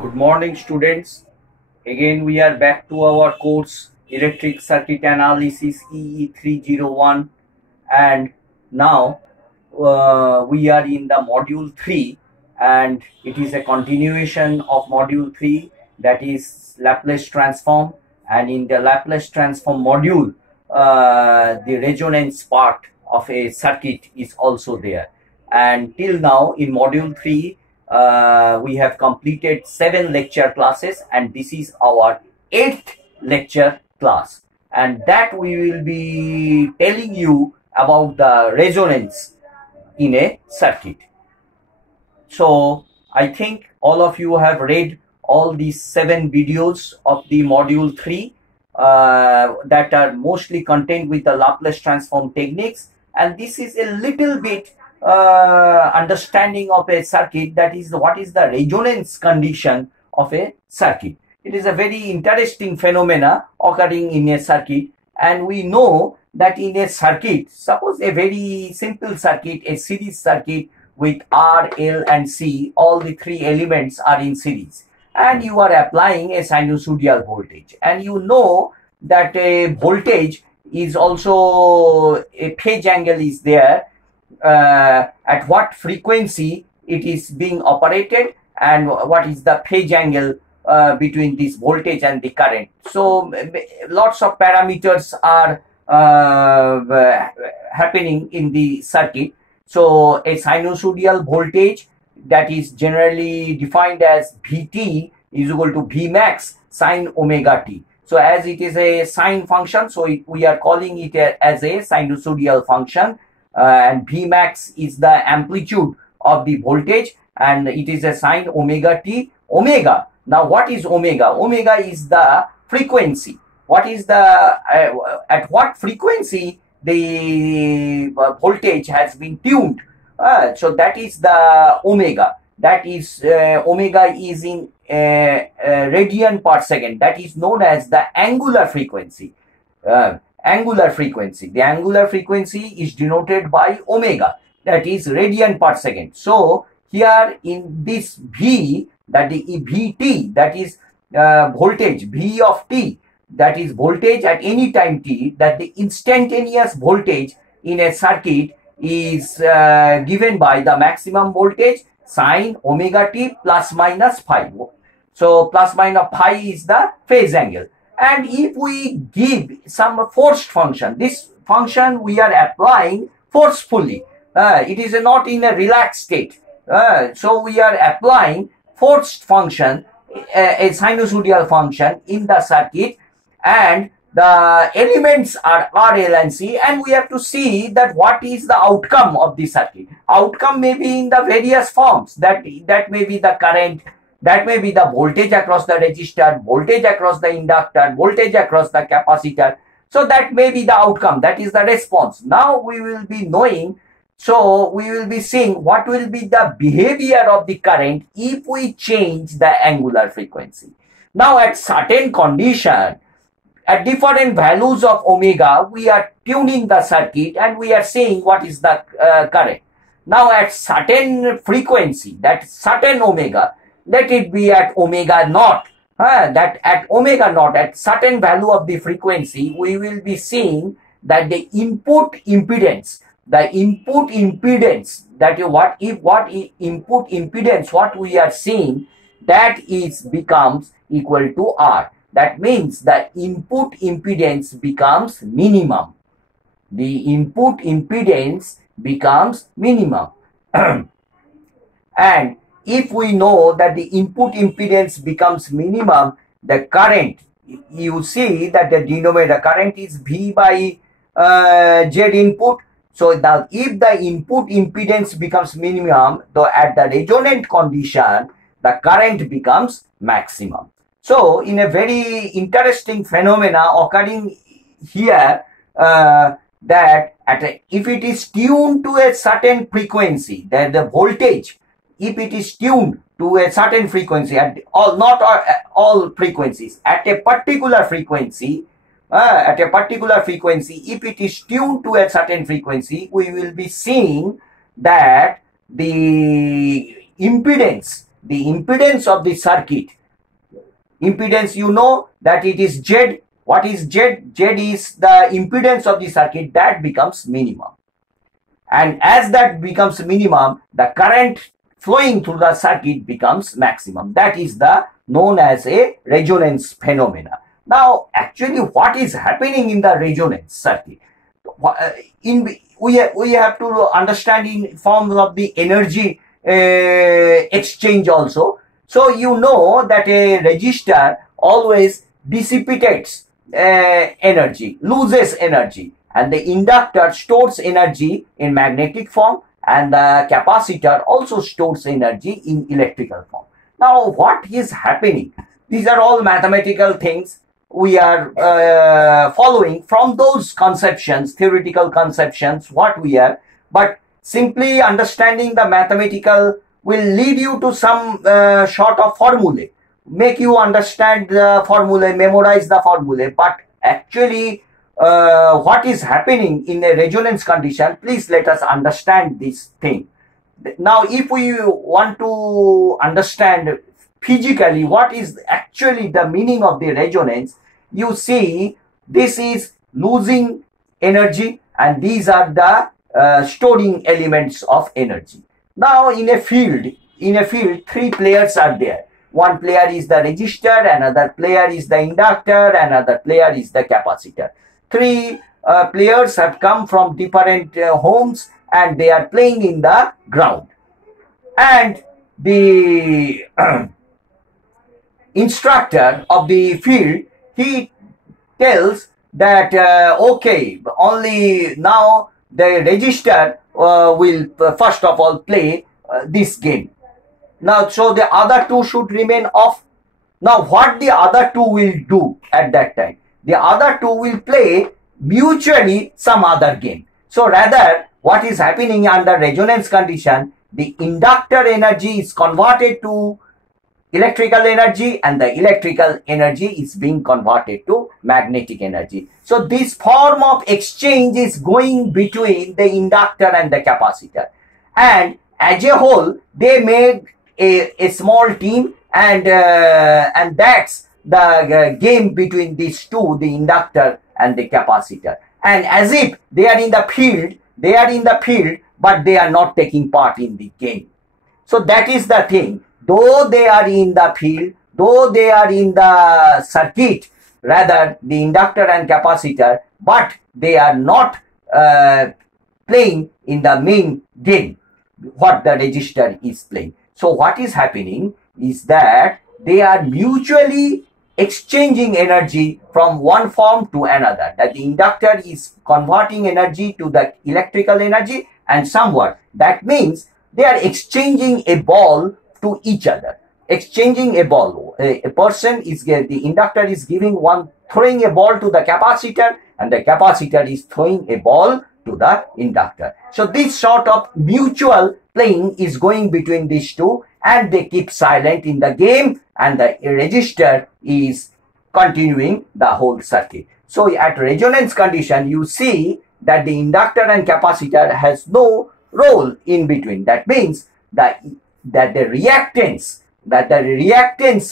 Good morning, students. Again, we are back to our course Electric Circuit Analysis EE301, and now we are in the module 3, and it is a continuation of module 3, that is Laplace transform. And in the Laplace transform module, the resonance part of a circuit is also there. And till now in module 3, we have completed 7 lecture classes, and this is our 8th lecture class, and that we will be telling you about the resonance in a circuit. So I think all of you have read all these 7 videos of the module 3 that are mostly contained with the Laplace transform techniques, and this is a little bit understanding of a circuit, that is what is the resonance condition of a circuit. It is a very interesting phenomena occurring in a circuit, and we know that in a circuit, suppose a very simple circuit, a series circuit with R, L and C, all the 3 elements are in series, and you are applying a sinusoidal voltage, and you know that a voltage is also a phase angle is there, at what frequency it is being operated, and what is the phase angle between this voltage and the current. So lots of parameters are happening in the circuit. So a sinusoidal voltage, that is generally defined as Vt is equal to Vmax sine omega t. So as it is a sine function, so we are calling it as a sinusoidal function. And Vmax is the amplitude of the voltage, and it is a sine omega t. Omega, now what is omega? Omega is the frequency. What is the at what frequency the voltage has been tuned? So that is the omega. That is omega is in radian per second. That is known as the angular frequency. Angular frequency. The angular frequency is denoted by omega, that is radian per second. So here in this V, that is Vt, that is voltage, V of t, that is voltage at any time t, that the instantaneous voltage in a circuit is given by the maximum voltage sine omega t plus minus phi. So plus minus phi is the phase angle. And if we give some forced function, this function we are applying forcefully. It is not in a relaxed state. So we are applying forced function, a sinusoidal function in the circuit, and the elements are R, L and C, and we have to see that what is the outcome of the circuit. Outcome may be in the various forms, that may be the current, that may be the voltage across the resistor, voltage across the inductor, voltage across the capacitor. So that may be the outcome, that is the response. Now we will be knowing, so we will be seeing what will be the behavior of the current if we change the angular frequency. Now at certain condition, at different values of omega, we are tuning the circuit and we are seeing what is the current. Now at certain frequency, that certain omega, let it be at omega naught, that at omega naught, at certain value of the frequency, we will be seeing that the input impedance, that input impedance, what we are seeing, that is becomes equal to R. That means the input impedance becomes minimum. The input impedance becomes minimum. And if we know that the input impedance becomes minimum, the current, you see that the denominator current is V by Z input. So now if the input impedance becomes minimum, though at the resonant condition, the current becomes maximum. So in a very interesting phenomena occurring here, that if it is tuned to a certain frequency, that the voltage, if it is tuned to a certain frequency, at not all frequencies, at a particular frequency, if it is tuned to a certain frequency, we will be seeing that the impedance the impedance of the circuit, impedance, you know that it is Z. What is Z? Z is the impedance of the circuit, that becomes minimum. And as that becomes minimum, the current flowing through the circuit becomes maximum. That is the known as a resonance phenomena. Now, actually, what is happening in the resonance circuit? We have to understand in forms of the energy exchange also. So you know that a resistor always dissipates energy, loses energy, and the inductor stores energy in magnetic form, and the capacitor also stores energy in electrical form. Now, what is happening? These are all mathematical things we are following from those conceptions, theoretical conceptions, what we have. But simply understanding the mathematical will lead you to some sort of formulae, make you understand the formulae, memorize the formulae. But actually, what is happening in a resonance condition, please let us understand this thing. Now, if we want to understand physically what is actually the meaning of the resonance, you see this is losing energy and these are the storing elements of energy. Now, in a field, three players are there. One player is the resistor, another player is the inductor, another player is the capacitor. Three players have come from different homes and they are playing in the ground. And the instructor of the field, he tells that okay, only now the resistor will first of all play this game. Now, so the other two should remain off. Now, what the other two will do at that time? The other two will play mutually some other game. So rather, what is happening under resonance condition, the inductor energy is converted to electrical energy and the electrical energy is being converted to magnetic energy. So this form of exchange is going between the inductor and the capacitor. And as a whole, they made a small team, and that's the game between these two, the inductor and the capacitor. And as if they are in the field, but they are not taking part in the game. So that is the thing. Though they are in the field, though they are in the circuit, rather the inductor and capacitor, but they are not playing in the main game, what the resistor is playing. So what is happening is that they are mutually exchanging energy from one form to another. That the inductor is converting energy to the electrical energy and somewhat. That means they are exchanging a ball to each other. Exchanging a ball. A person is, the inductor is throwing a ball to the capacitor, and the capacitor is throwing a ball to the inductor. So this sort of mutual playing is going between these two, and they keep silent in the game, and the resistor is continuing the whole circuit. So at resonance condition, you see that the inductor and capacitor has no role in between. That means that the reactance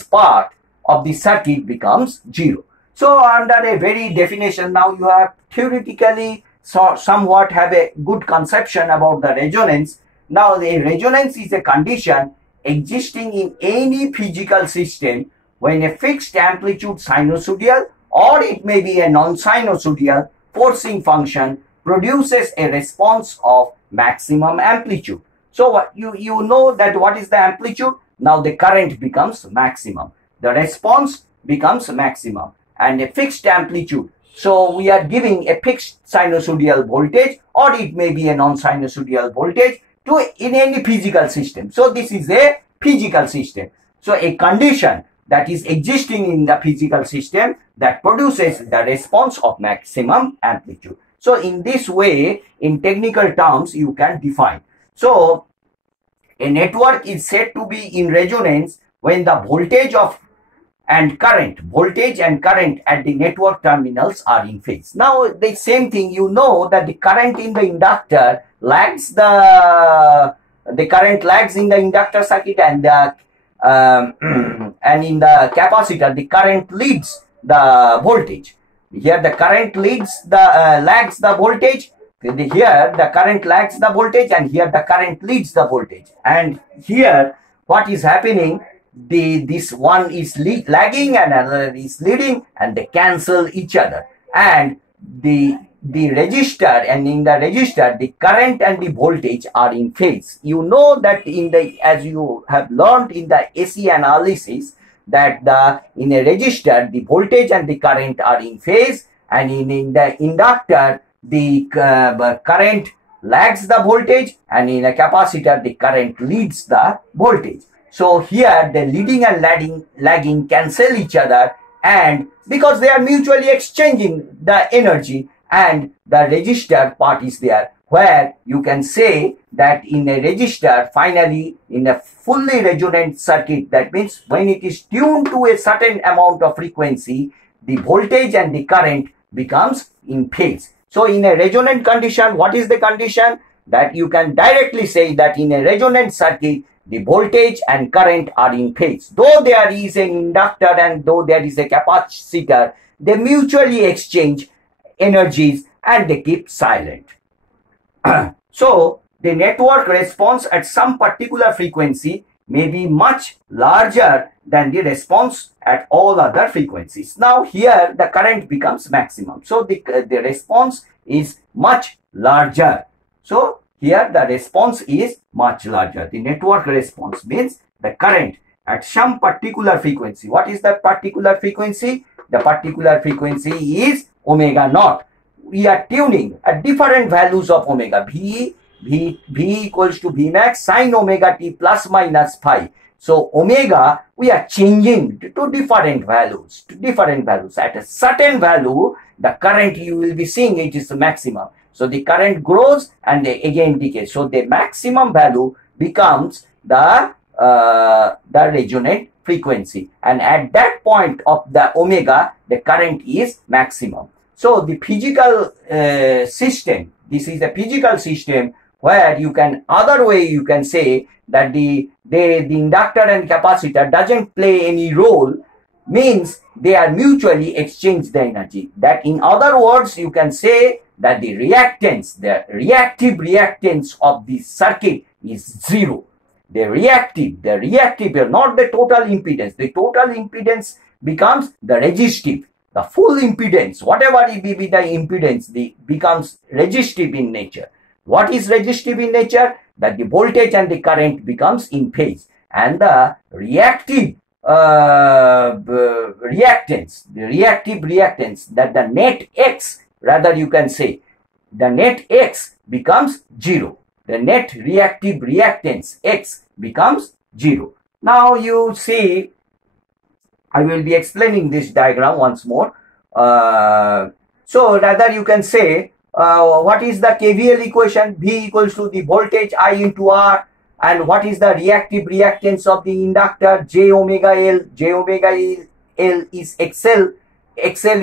part of the circuit becomes zero. So under a very definition, now you have theoretically somewhat have a good conception about the resonance. Now the resonance is a condition existing in any physical system when a fixed amplitude sinusoidal, or it may be a non-sinusoidal forcing function, produces a response of maximum amplitude. So you know that what is the amplitude? Now the current becomes maximum. The response becomes maximum, and a fixed amplitude. So we are giving a fixed sinusoidal voltage, or it may be a non-sinusoidal voltage in any physical system. So this is a physical system. So a condition that is existing in the physical system that produces the response of maximum amplitude. So in this way, in technical terms, you can define. So a network is said to be in resonance when the voltage and current at the network terminals are in phase. Now the same thing, you know that the current in the inductor lags the current lags in the inductor circuit, and the and in the capacitor the current leads the voltage. Here the current leads the lags the voltage. Here the current lags the voltage, and here the current leads the voltage. And here what is happening, this one is lagging and another is leading, and they cancel each other. And the resistor, and in the resistor the current and the voltage are in phase. You know that in the, as you have learned in the AC analysis, that in a resistor the voltage and the current are in phase, and in the inductor the current lags the voltage, and in a capacitor the current leads the voltage. So here the leading and lagging cancel each other, and because they are mutually exchanging the energy, and the resistor part is there, where you can say that in a resistor, finally in a fully resonant circuit, that means when it is tuned to a certain amount of frequency, the voltage and the current becomes in phase. So in a resonant condition, what is the condition? That you can directly say that in a resonant circuit, the voltage and current are in phase. Though there is an inductor and though there is a capacitor, they mutually exchange energies and they keep silent. So the network response at some particular frequency may be much larger than the response at all other frequencies. Now here the current becomes maximum. So the response is much larger. So here the response is much larger. The network response means the current at some particular frequency. What is that particular frequency? The particular frequency is omega naught. We are tuning at different values of omega. V equals to V max sine omega t plus minus phi. So omega we are changing to different values. At a certain value, the current you will be seeing it is the maximum. So the current grows and again decays. So the maximum value becomes the resonant frequency, and at that point of the omega, the current is maximum. So the physical system, this is a physical system where you can, other way you can say that the inductor and capacitor doesn't play any role, means they are mutually exchange the energy. That in other words, you can say that the reactance, the reactive reactance of the circuit is zero. The reactive, not the total impedance. The total impedance becomes the resistive. The full impedance, whatever it be the impedance, becomes resistive in nature. What is resistive in nature? That the voltage and the current becomes in phase, and the reactive reactance, that the net X, rather you can say, the net X becomes zero. The net reactive reactance X becomes zero. Now you see, I will be explaining this diagram once more. So rather you can say, what is the KVL equation? V equals to the voltage I into R, and what is the reactive reactance of the inductor? J omega L. J omega L is XL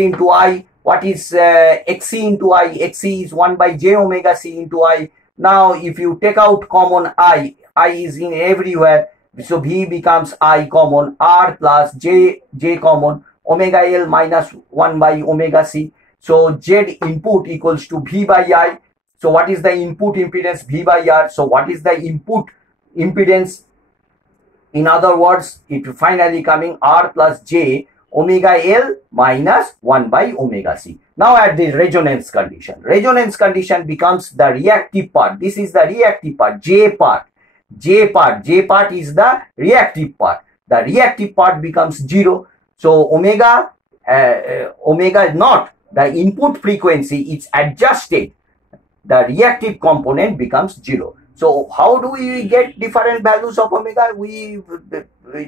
into I. What is XC into I? XC is 1 by J omega C into I. Now if you take out common I is in everywhere. So V becomes I common, R plus J common, omega L minus 1 by omega C. So Z input equals to V by I. So what is the input impedance? V by R. So what is the input impedance? In other words, it finally coming R plus J omega L minus 1 by omega C. Now at the resonance condition. Resonance condition becomes the reactive part. This is the reactive part, J part. J part is the reactive part. The reactive part becomes zero. So omega naught, the input frequency, is adjusted. The reactive component becomes zero. So how do we get different values of omega? We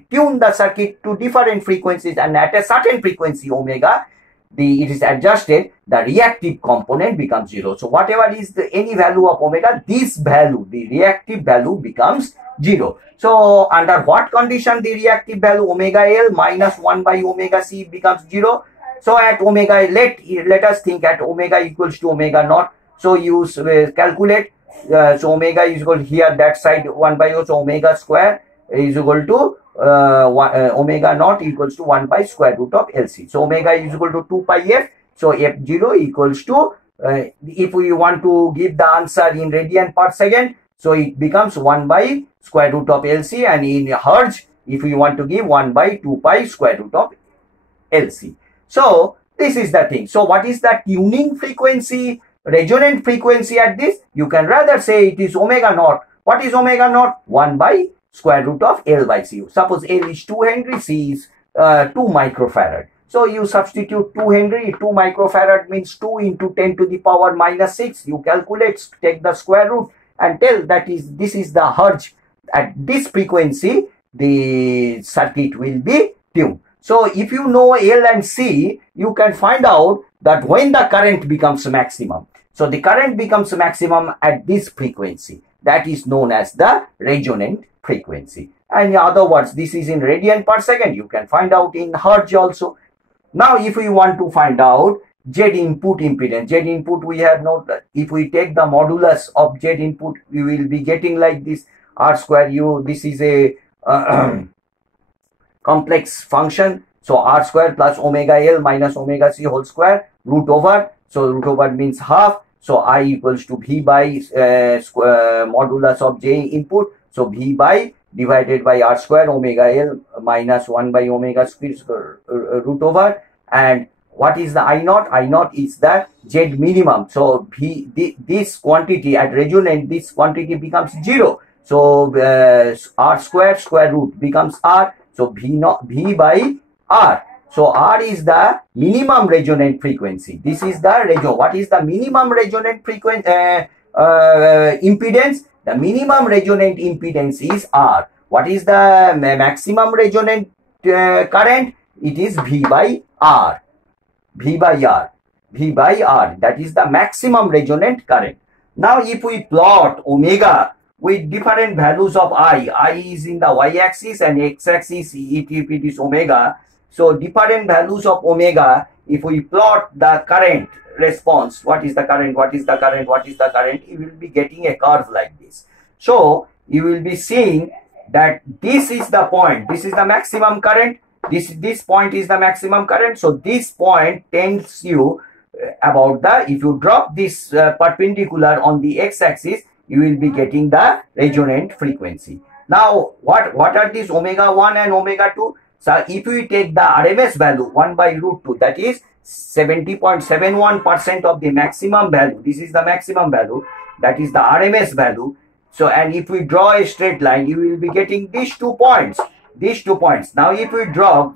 tune the circuit to different frequencies, and at a certain frequency omega, it is adjusted, the reactive component becomes zero. So whatever is any value of omega, this value, the reactive value, becomes zero. So under what condition the reactive value omega L minus 1 by omega C becomes zero? So at omega, let us think at omega equals to omega naught. So you calculate. So omega is equal to here, that side 1 by O. So omega square is equal to omega naught equals to 1 by square root of LC. So omega is equal to 2 pi f. So f0 equals to, if we want to give the answer in radian per second, so it becomes 1 by square root of LC, and in hertz, if we want to give 1 by 2 pi square root of LC. So this is the thing. So what is the tuning frequency, resonant frequency at this? You can rather say it is omega naught. What is omega naught? 1 by square root of L by C. Suppose L is 2 Henry, C is 2 microfarad. So you substitute 2 Henry, 2 microfarad means 2 into 10 to the power minus 6. You calculate, take the square root and tell that this is the hertz. At this frequency, the circuit will be tuned. So if you know L and C, you can find out that when the current becomes maximum. So the current becomes maximum at this frequency. That is known as the resonant frequency. And in other words, this is in radian per second. You can find out in hertz also. Now, if we want to find out Z input impedance, Z input we have not, if we take the modulus of Z input, we will be getting like this R square U. This is a complex function. So R square plus omega L minus omega C whole square root over. So root over means half. So I equals to V by modulus of J input. So V by divided by R square omega L minus 1 by omega square root over. And what is the I naught? I naught is the Z minimum. So this quantity at resonant, this quantity becomes 0. So R square square root becomes R. So V by R. So R is the minimum resonant frequency. This is the resonant. What is the minimum resonant frequency impedance? The minimum resonant impedance is R. What is the maximum resonant current? It is V by R. V by R. V by R. That is the maximum resonant current. Now, if we plot omega with different values of I is in the y-axis and x-axis if it is omega. So different values of omega, if we plot the current response, what is the current, what is the current, what is the current, you will be getting a curve like this. So you will be seeing that this is the point, this is the maximum current, this point is the maximum current. So this point tells you about the, if you drop this perpendicular on the x-axis, you will be getting the resonant frequency. Now, what are these omega 1 and omega 2? So, if we take the RMS value 1 by root 2, that is 70.71% of the maximum value. This is the maximum value. That is the RMS value. So, and if we draw a straight line, you will be getting these 2 points. These 2 points. Now, if we draw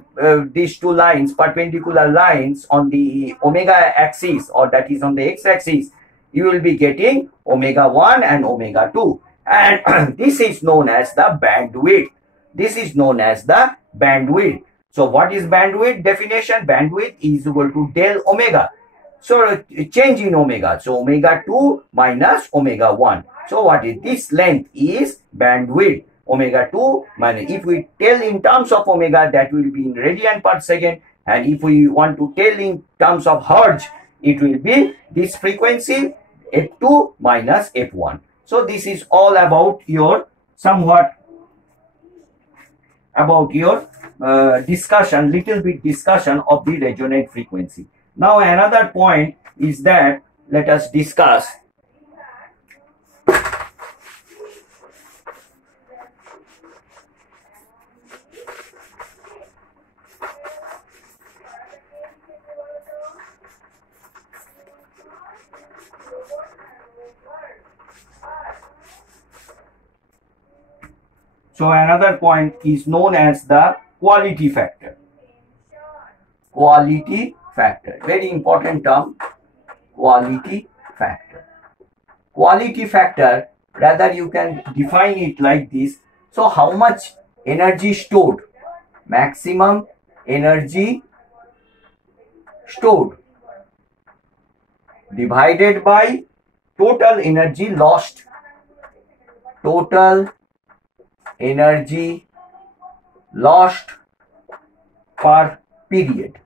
these 2 lines, perpendicular lines on the omega axis, or that is on the x-axis, you will be getting omega 1 and omega 2. And this is known as the bandwidth. This is known as the bandwidth. So what is bandwidth definition? Bandwidth is equal to del omega. So change in omega. So omega 2 minus omega 1. So what is this length is bandwidth. Omega 2 minus, if we tell in terms of omega, that will be in radian per second. And if we want to tell in terms of hertz, it will be this frequency f2 minus f1. So this is all about your somewhat about your discussion, little bit discussion of the resonant frequency. Now another point is that let us discuss So another point is known as the quality factor. Quality factor. Very important term. Quality factor. Quality factor, rather you can define it like this. So how much energy stored? Maximum energy stored divided by total energy lost. Total energy lost per period.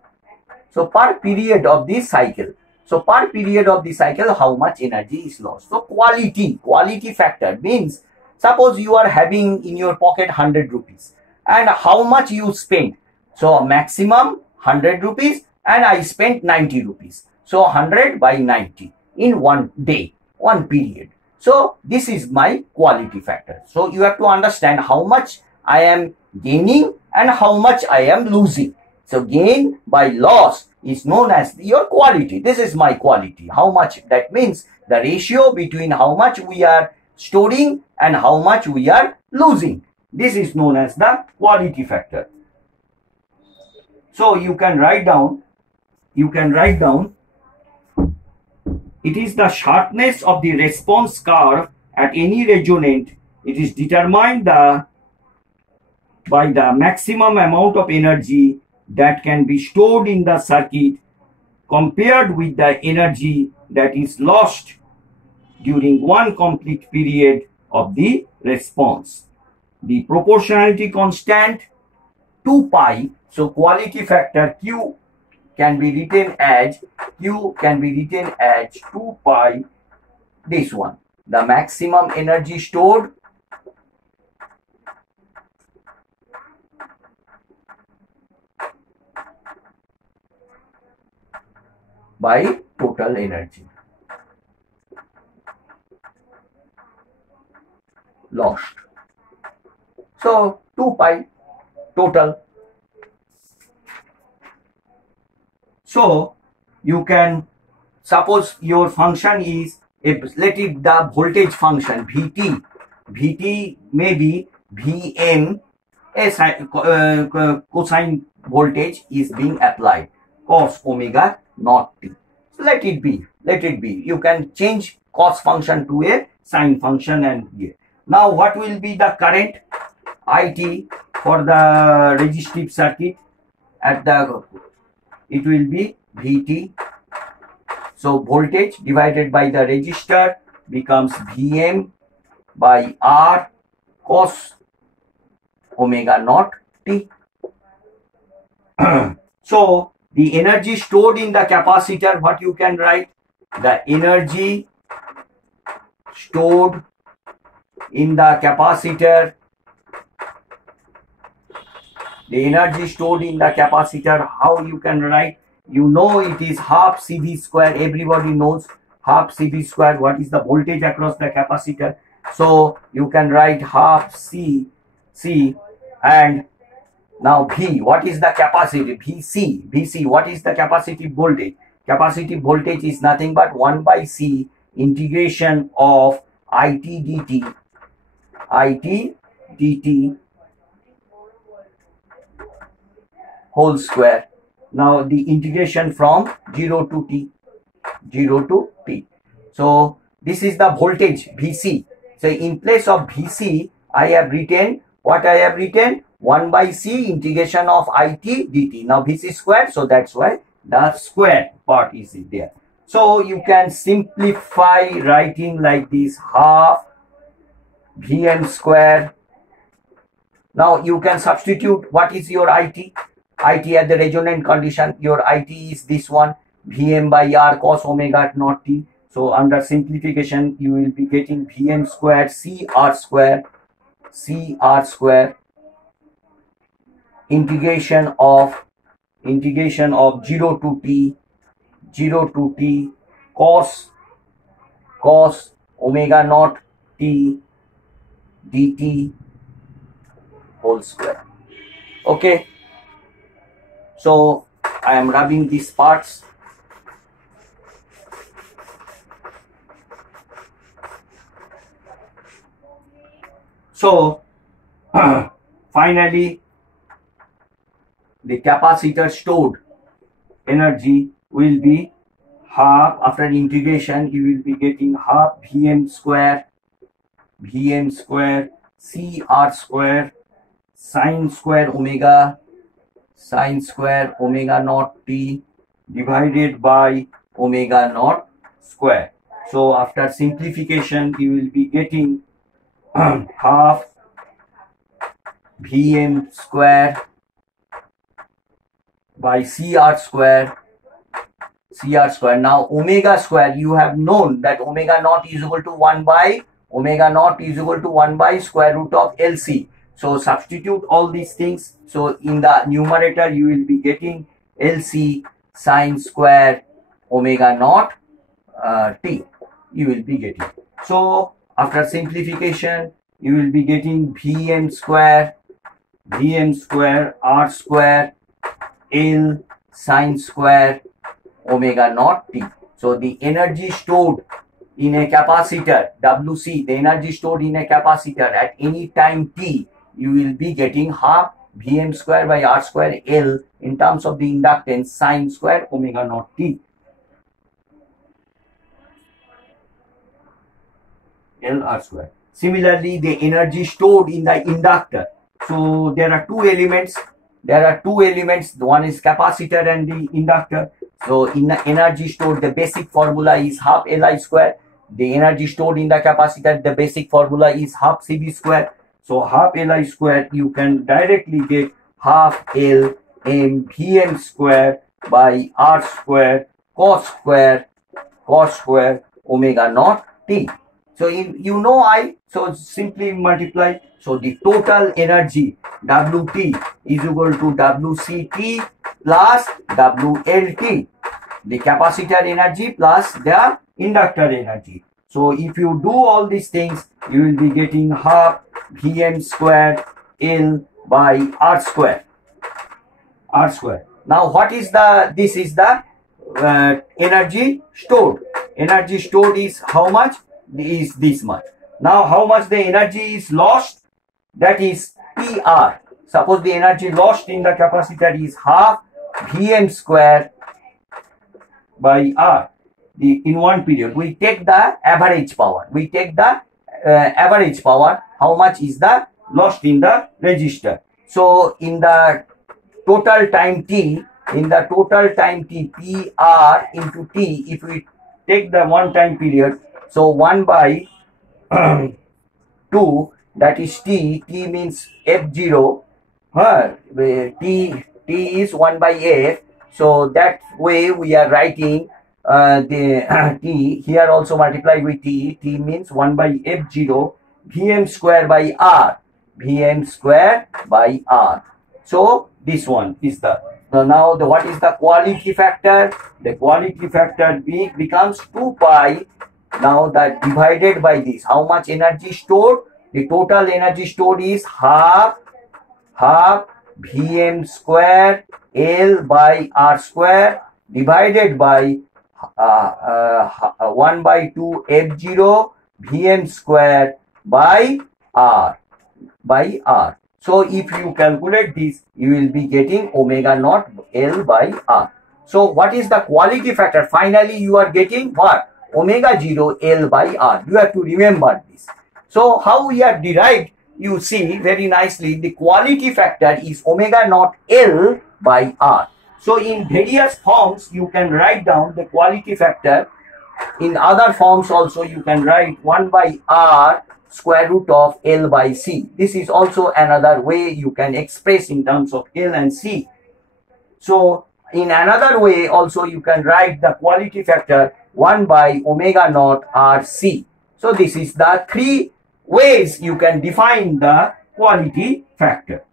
So per period of this cycle. So per period of the cycle, how much energy is lost. So quality factor means, suppose you are having in your pocket 100 rupees. and how much you spent. So maximum 100 rupees and I spent 90 rupees. So 100 by 90 in one day, one period. So this is my quality factor. So you have to understand how much I am gaining and how much I am losing. So gain by loss is known as your quality. This is my quality. How much? That means the ratio between how much we are storing and how much we are losing. This is known as the quality factor. So you can write down, it is the sharpness of the response curve at any resonant. It is determined by the maximum amount of energy that can be stored in the circuit compared with the energy that is lost during one complete period of the response. The proportionality constant 2 pi. So quality factor Q can be written as 2 pi, this one, the maximum energy stored by total energy lost. So 2 pi total. So you can suppose your function is, let it the voltage function Vt. Vt may be Vm, a cosine voltage is being applied, cos omega naught t. So let it be. You can change cos function to a sine function and here. Now what will be the current IT for the resistive circuit at the, it will be Vt. So voltage divided by the resistor becomes Vm by R cos omega naught t. So the energy stored in the capacitor, what you can write? The energy stored in the capacitor, how you can write? You know it is half CV square. Everybody knows half CV square. What is the voltage across the capacitor? So you can write half C, and now V. What is the capacity? VC. What is the capacitive voltage? Capacitive voltage is nothing but 1 by C integration of IT dt whole square. Now the integration from 0 to t. So this is the voltage VC. So in place of VC, I have written what I have written, 1 by C integration of IT dt. Now VC square, so that's why the square part is there. So you can simplify writing like this, half Vm square. Now you can substitute what is your IT at the resonant condition. Your IT is this one, Vm by R cos omega naught t. So under simplification, you will be getting Vm square CR square integration of 0 to t cos omega naught t dt whole square. Okay. So I am rubbing these parts. So finally the capacitor stored energy will be half, after integration you will be getting half Vm square CR square sine square omega naught t divided by omega naught square. So after simplification you will be getting half Vm square by CR square. Now omega square, you have known that omega naught is equal to 1 by square root of LC. So substitute all these things. So in the numerator you will be getting LC sine square omega naught t. You will be getting. So after simplification, you will be getting Vm square R square L sine square omega naught t. So the energy stored in a capacitor WC, the energy stored in a capacitor at any time t, you will be getting half Vm square by R square L in terms of the inductance sine square omega naught t. L R square. Similarly, the energy stored in the inductor. So there are two elements. One is capacitor and the inductor. So in the energy stored, the basic formula is half Li square. The energy stored in the capacitor, the basic formula is half Cv square. So half Li square, you can directly get half L m Vm square by R square cos square omega naught t. So you know I, so simply multiply. So the total energy Wt is equal to Wct plus Wlt, the capacitor energy plus the inductor energy. So if you do all these things, you will be getting half Vm square L by R square. Now what is this is the energy stored. Energy stored is how much? Is this much. Now how much the energy is lost? That is PR. Suppose the energy lost in the capacitor is half Vm square by R. In one period, we take the average power. How much is the lost in the resistor? So in the total time t, PR into t, if we take the one time period, so 1 by 2, that is t means f0, t is 1 by f. So that way we are writing the t here also multiply with t means 1 by f0 Vm square by R. So this one is the, now what is the quality factor? The quality factor becomes 2 pi. Now that divided by this, how much energy stored? The total energy stored is half Vm square L by R square divided by 1 by 2 F0 Vm square by R. So if you calculate this, you will be getting omega naught L by R. So what is the quality factor? Finally, you are getting what? Omega 0 L by R. You have to remember this. So how we have derived, you see very nicely, the quality factor is omega naught L by R. So in various forms, you can write down the quality factor. In other forms also, you can write 1 by R square root of L by C. This is also another way you can express in terms of L and C. So in another way also, you can write the quality factor 1 by omega naught RC. So this is the three ways you can define the quality factor.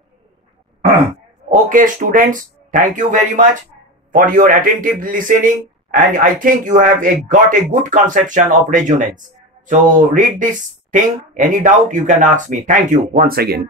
Okay, students, thank you very much for your attentive listening, and I think you have got a good conception of resonance. So read this thing. Any doubt you can ask me. Thank you once again.